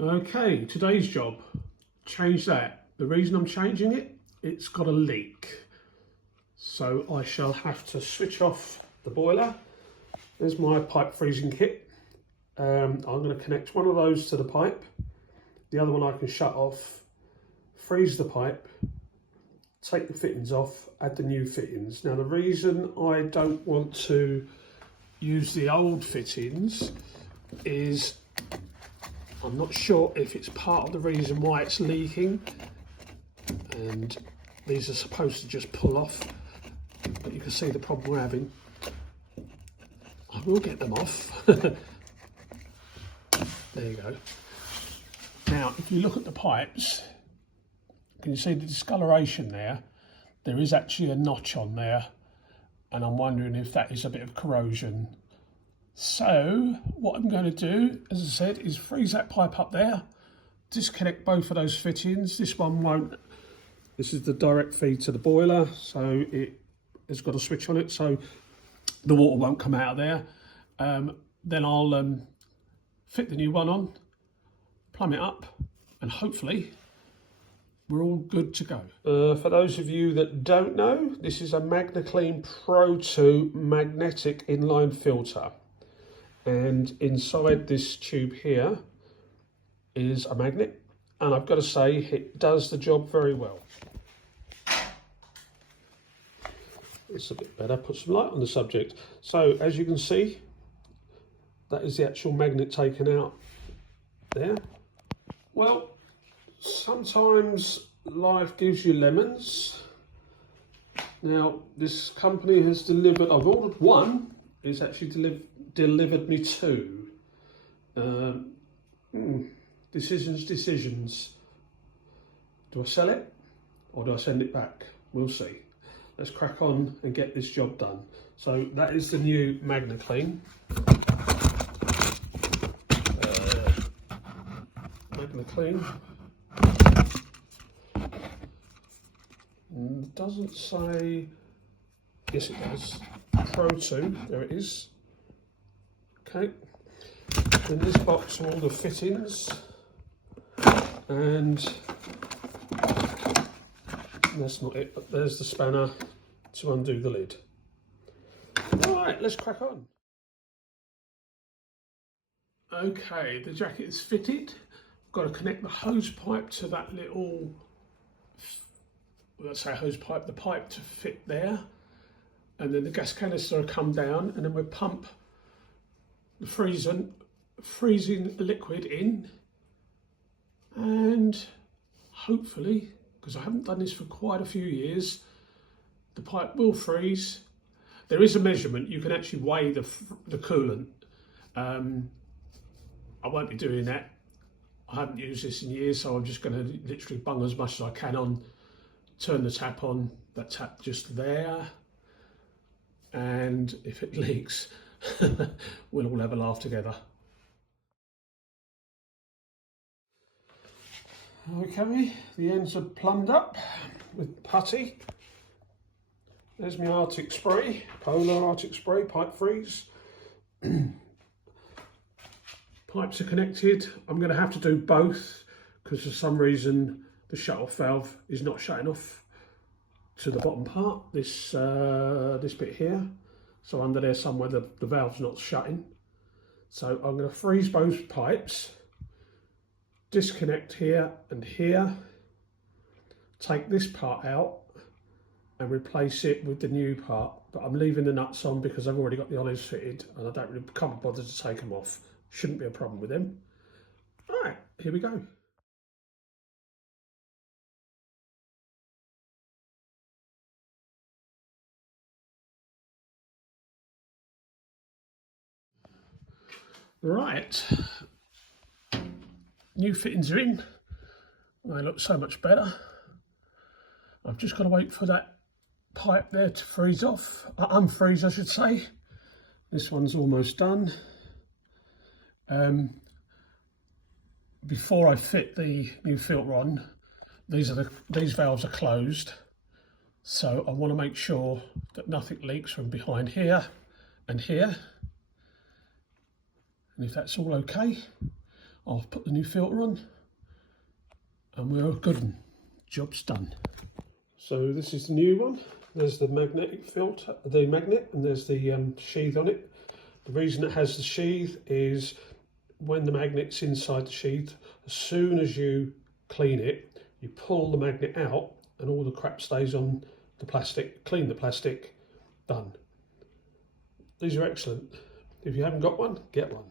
Okay, today's job, change that. The reason I'm changing it, it's got a leak. So I shall have to switch off the boiler. There's my pipe freezing kit. I'm going to connect one of those to the pipe. The other one I can shut off, freeze the pipe, take the fittings off, add the new fittings. Now the reason I don't want to use the old fittings is I'm not sure if it's part of the reason why it's leaking, and these are supposed to just pull off, but you can see the problem we're having. I will get them off. There you go. Now if you look at the pipes, can you see the discoloration there? There is actually a notch on there, and I'm wondering if that is a bit of corrosion. So what I'm going to do, as I said, is freeze that pipe up there, disconnect both of those fittings. This one won't, this is the direct feed to the boiler, so it has got a switch on it, so the water won't come out of there. Then I'll fit the new one on, plumb it up, and hopefully we're all good to go. For those of you that don't know, this is a Magna Pro 2 magnetic inline filter. And inside this tube here is a magnet, and I've got to say it does the job very well. It's a bit better, put some light on the subject. So as you can see, that is the actual magnet taken out there. Well, sometimes life gives you lemons. Now this company has delivered, I've ordered one, it's actually delivered me two. Decisions. Do I sell it or do I send it back? We'll see. Let's crack on and get this job done. So that is the new Magna. Magna. It doesn't say, yes it does, Pro 2, there it is. Okay, in this box are all the fittings, and that's not it, but there's the spanner to undo the lid. All right, let's crack on. Okay, the jacket is fitted. I've got to connect the hose pipe to that little, let's say hose pipe, the pipe to fit there, and then the gas canister will come down, and then we'll pump the freezing liquid in, and hopefully, because I haven't done this for quite a few years, the pipe will freeze. There is a measurement, you can actually weigh the coolant. I won't be doing that. I haven't used this in years, so I'm just going to literally bung as much as I can on, turn the tap on, that tap just there, and if it leaks, we'll all have a laugh together. Okay, the ends are plumbed up with putty. There's my Arctic spray, Polar Arctic spray, pipe freeze. Pipes are connected. I'm going to have to do both because for some reason the shut-off valve is not shutting off to the bottom part, this bit here. So under there somewhere the valve's not shutting. So I'm going to freeze both pipes, disconnect here and here, take this part out and replace it with the new part. But I'm leaving the nuts on because I've already got the olives fitted and I don't really can't bother to take them off. Shouldn't be a problem with them. All right, here we go. Right, new fittings are in. They look so much better. I've just got to wait for that pipe there to freeze off, unfreeze I should say. This one's almost done. Before I fit the new filter on, these valves are closed, so I want to make sure that nothing leaks from behind here and here. And if that's all okay, I'll put the new filter on and we're good. Job's done. So this is the new one. There's the magnetic filter, the magnet, and there's the sheath on it. The reason it has the sheath is when the magnet's inside the sheath, as soon as you clean it, you pull the magnet out and all the crap stays on the plastic. Clean the plastic, done. These are excellent. If you haven't got one, get one.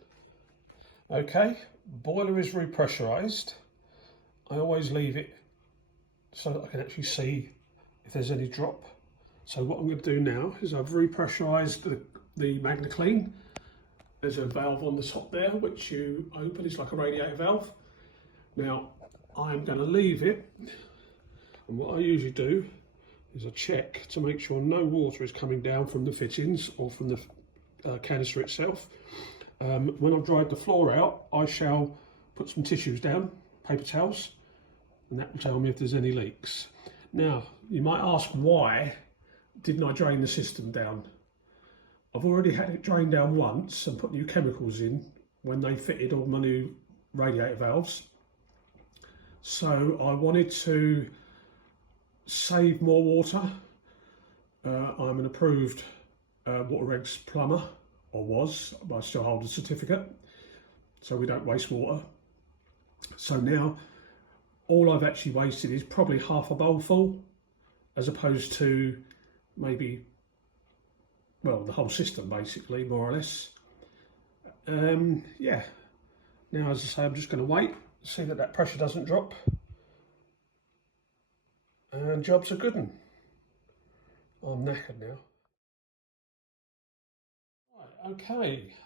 Okay, boiler is repressurised. I always leave it so that I can actually see if there's any drop. So what I'm going to do now is I've repressurised the Magna Clean. There's a valve on the top there which you open, it's like a radiator valve. Now I'm going to leave it, and what I usually do is I check to make sure no water is coming down from the fittings or from the canister itself. When I've dried the floor out, I shall put some tissues down, paper towels, and that will tell me if there's any leaks. Now, you might ask, why didn't I drain the system down? I've already had it drained down once and put new chemicals in when they fitted all my new radiator valves. So I wanted to save more water. I'm an approved water regs plumber, or was, but I still hold a certificate, so we don't waste water. So now all I've actually wasted is probably half a bowl full, as opposed to maybe, well, the whole system basically, more or less. Yeah, now as I say, I'm just going to wait, see that that pressure doesn't drop, and job's a good one. I'm knackered now.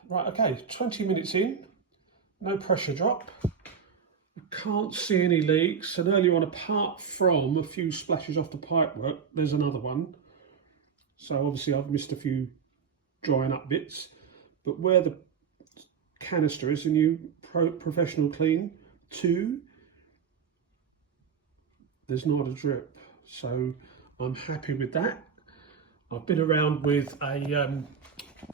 Right, okay, 20 minutes in, no pressure drop. Can't see any leaks, and earlier on, apart from a few splashes off the pipework, there's another one. So obviously I've missed a few drying up bits, but where the canister is a new Professional Clean 2, there's not a drip, so I'm happy with that. I've been around with a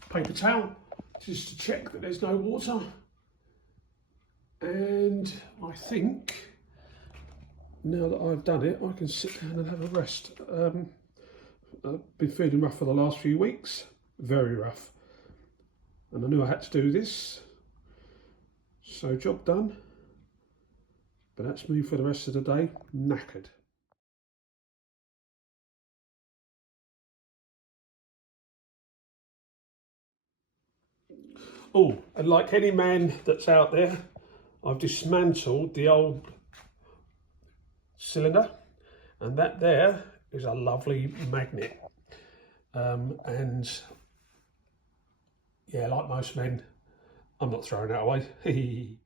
paper towel just to check that there's no water. And I think now that I've done it, I can sit down and have a rest. I've been feeling rough for the last few weeks, very rough. And I knew I had to do this. So job done. But that's me for the rest of the day, knackered. Oh, and like any man that's out there, I've dismantled the old cylinder, and that there is a lovely magnet. And yeah, like most men, I'm not throwing that away.